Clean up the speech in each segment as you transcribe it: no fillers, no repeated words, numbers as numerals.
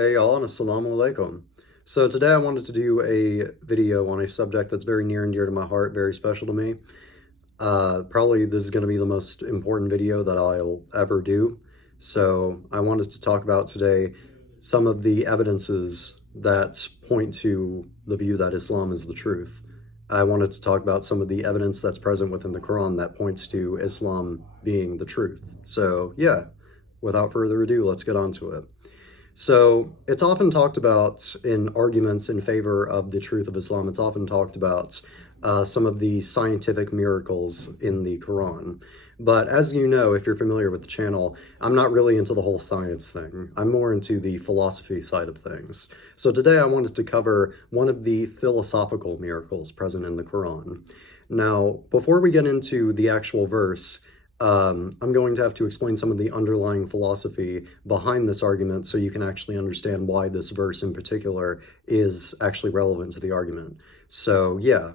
Hey y'all, and assalamu alaikum. So today I wanted to do a video on a subject that's very near and dear to my heart, very special to me. Probably this is going to be the most important video that I'll ever do. So I wanted to talk about today some of the evidences that point to the view that Islam is the truth. I wanted to talk about some of the evidence that's present within the Quran that points to Islam being the truth. So yeah, without further ado, let's get on to it. So it's often talked about in arguments in favor of the truth of Islam. It's often talked about some of the scientific miracles in the Quran. But as you know, if you're familiar with the channel, I'm not really into the whole science thing. I'm more into the philosophy side of things. So today I wanted to cover one of the philosophical miracles present in the Quran. Now, before we get into the actual verse, I'm going to have to explain some of the underlying philosophy behind this argument so you can actually understand why this verse in particular is actually relevant to the argument. So yeah.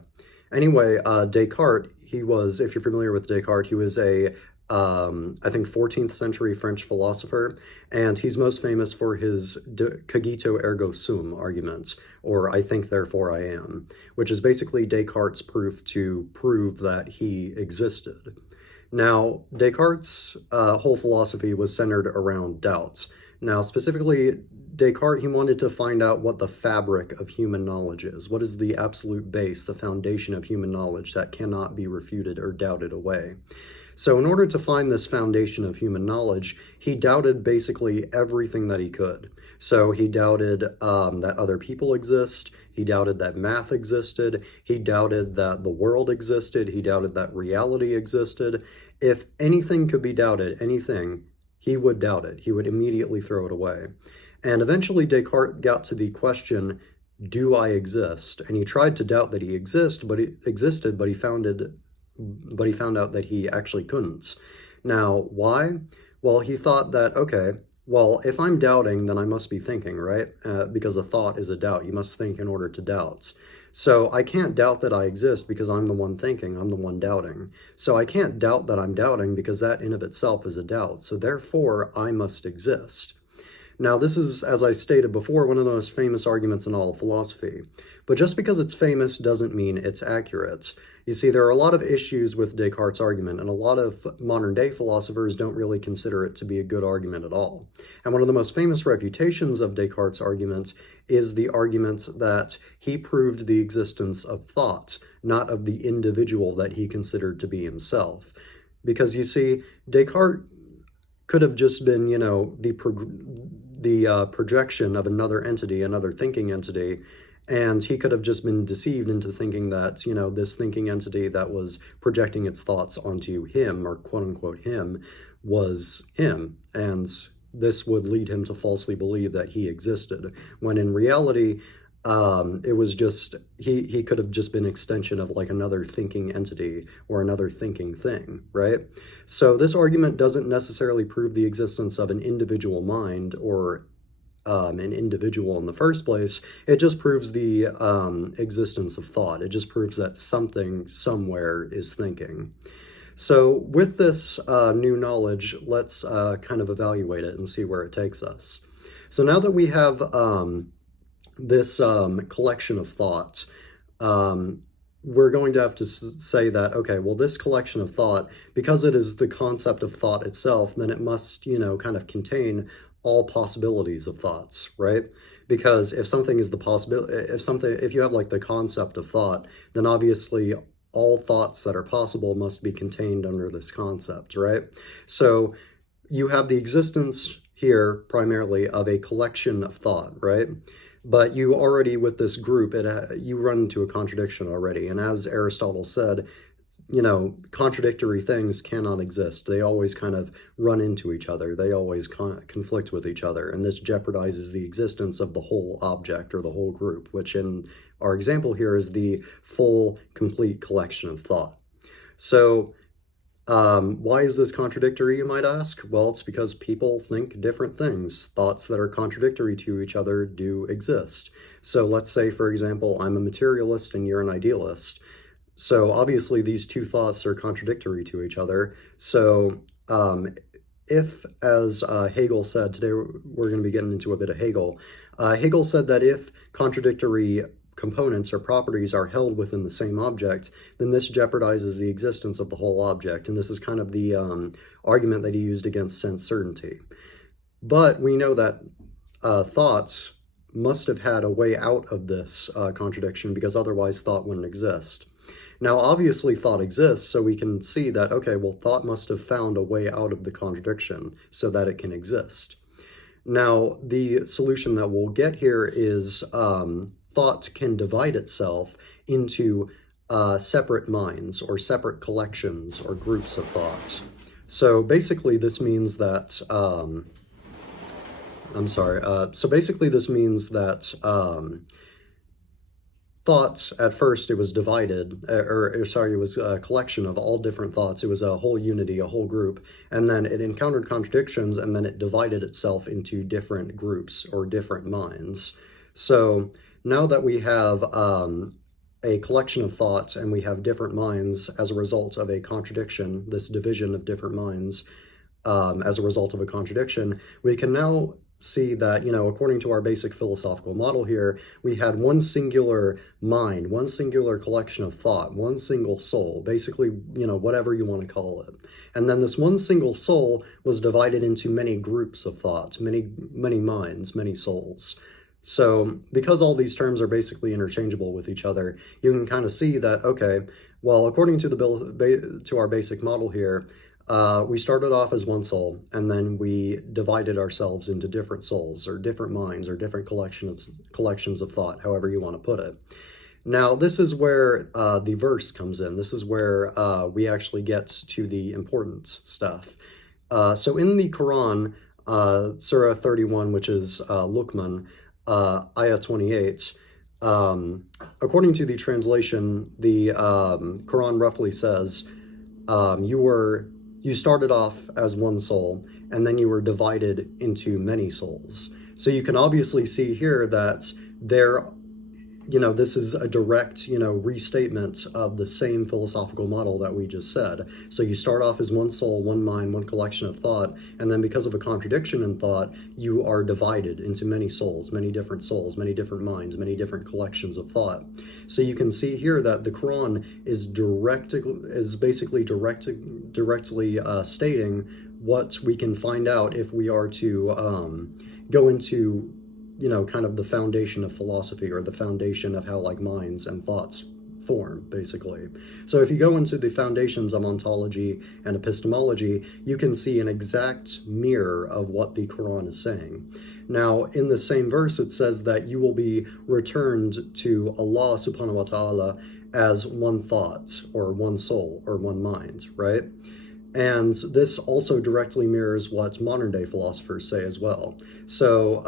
Anyway, Descartes, he was, if you're familiar with Descartes, he was a, I think 14th century French philosopher, and he's most famous for his de cogito ergo sum argument, or I think therefore I am, which is basically Descartes' proof to prove that he existed. Now, Descartes' whole philosophy was centered around doubts. Now, specifically, Descartes, he wanted to find out what the fabric of human knowledge is. What is the absolute base, the foundation of human knowledge that cannot be refuted or doubted away? So in order to find this foundation of human knowledge, he doubted basically everything that he could. So he doubted that other people exist. He doubted that math existed. He doubted that the world existed. He doubted that reality existed. If anything could be doubted, anything, he would doubt it. He would immediately throw it away. And eventually Descartes got to the question, do I exist? And he tried to doubt that he existed, but he found out that he actually couldn't. Now, why? Well, he thought that, okay, well, if I'm doubting, then I must be thinking, right? Because a thought is a doubt. You must think in order to doubt. So I can't doubt that I exist because I'm the one thinking, I'm the one doubting. So I can't doubt that I'm doubting because that in of itself is a doubt. So therefore, I must exist. Now, this is, as I stated before, one of the most famous arguments in all of philosophy. But just because it's famous doesn't mean it's accurate. You see, there are a lot of issues with Descartes' argument, and a lot of modern-day philosophers don't really consider it to be a good argument at all. And one of the most famous refutations of Descartes' argument is the argument that he proved the existence of thought, not of the individual that he considered to be himself. Because, you see, Descartes could have just been, you know, the projection of another entity, another thinking entity, and he could have just been deceived into thinking that, you know, this thinking entity that was projecting its thoughts onto him, or quote-unquote him, was him, and this would lead him to falsely believe that he existed, when in reality, it was just, he could have just been an extension of like another thinking entity or another thinking thing, right? So this argument doesn't necessarily prove the existence of an individual mind or an individual in the first place. It just proves the existence of thought. It just proves that something somewhere is thinking. So with this new knowledge, let's kind of evaluate it and see where it takes us. So now that we have this collection of thoughts, we're going to have to say that, okay, well, this collection of thought, because it is the concept of thought itself, then it must, you know, kind of contain all possibilities of thoughts, right? Because if something is the possibility, if you have like the concept of thought, then obviously all thoughts that are possible must be contained under this concept, right? So you have the existence here primarily of a collection of thought, right? But you already, with this group, you run into a contradiction already. And as Aristotle said, you know, contradictory things cannot exist. They always kind of run into each other. They always conflict with each other. And this jeopardizes the existence of the whole object or the whole group, which in our example here is the full, complete collection of thought. So why is this contradictory, you might ask? Well, it's because people think different things. Thoughts that are contradictory to each other do exist. So let's say, for example, I'm a materialist and you're an idealist. So obviously these two thoughts are contradictory to each other. So if, as Hegel said, today we're going to be getting into a bit of Hegel. Hegel said that if contradictory components or properties are held within the same object, then this jeopardizes the existence of the whole object. And this is kind of the argument that he used against sense certainty. But we know that thoughts must have had a way out of this contradiction, because otherwise thought wouldn't exist. Now, obviously, thought exists, so we can see that, okay, well, thought must have found a way out of the contradiction so that it can exist. Now, the solution that we'll get here is thought can divide itself into separate minds or separate collections or groups of thoughts. So basically, this means that, so basically this means that thoughts, at first it was divided, it was a collection of all different thoughts. It was a whole unity, a whole group, and then it encountered contradictions, and then it divided itself into different groups or different minds. So now that we have a collection of thoughts and we have different minds as a result of a contradiction, this division of different minds as a result of a contradiction, we can now see that, according to our basic philosophical model here, we had one singular mind, one singular collection of thought, one single soul, basically, whatever you want to call it. And then this one single soul was divided into many groups of thoughts, many minds, many souls. So because all these terms are basically interchangeable with each other, you can kind of see that, okay, well, according to our basic model here, we started off as one soul, and then we divided ourselves into different souls or different minds or different collections of thought, however you want to put it. Now, this is where the verse comes in. This is where we actually get to the important stuff. So in the Quran, Surah 31, which is Luqman, Ayah 28, according to the translation, the Quran roughly says, you started off as one soul, and then you were divided into many souls. So you can obviously see here that this is a direct, restatement of the same philosophical model that we just said. So you start off as one soul, one mind, one collection of thought, and then because of a contradiction in thought, you are divided into many souls, many different minds, many different collections of thought. So you can see here that the Quran is basically directly stating what we can find out if we are to go into kind of the foundation of philosophy, or the foundation of how minds and thoughts form, basically. So if you go into the foundations of ontology and epistemology, you can see an exact mirror of what the Quran is saying. Now, in the same verse, it says that you will be returned to Allah subhanahu wa ta'ala as one thought, or one soul, or one mind, right? And this also directly mirrors what modern-day philosophers say as well. So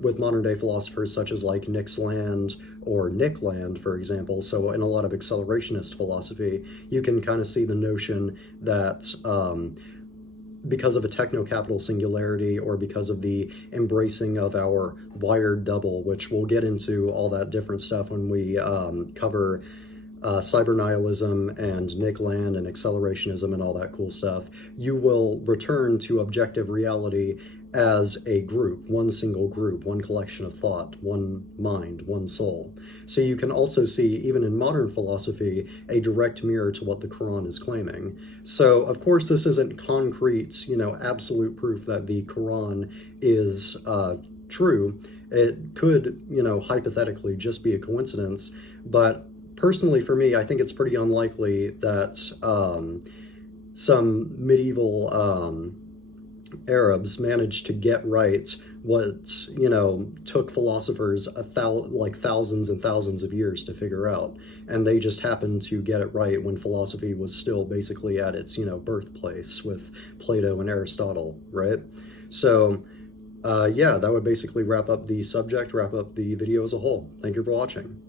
with modern-day philosophers such as Nix Land or Nick Land, for example, so in a lot of accelerationist philosophy, you can kind of see the notion that because of a techno-capital singularity, or because of the embracing of our wired double, which we'll get into all that different stuff when we cover cybernihilism and Nick Land and accelerationism and all that cool stuff, you will return to objective reality as a group, one single group, one collection of thought, one mind, one soul. So you can also see, even in modern philosophy, a direct mirror to what the Quran is claiming. So, of course, this isn't concrete, absolute proof that the Quran is true. It could, hypothetically just be a coincidence, but personally, for me, I think it's pretty unlikely that some medieval Arabs managed to get right what, took philosophers thousands and thousands of years to figure out. And they just happened to get it right when philosophy was still basically at its, birthplace with Plato and Aristotle, right? So, yeah, that would basically wrap up the subject, wrap up the video as a whole. Thank you for watching.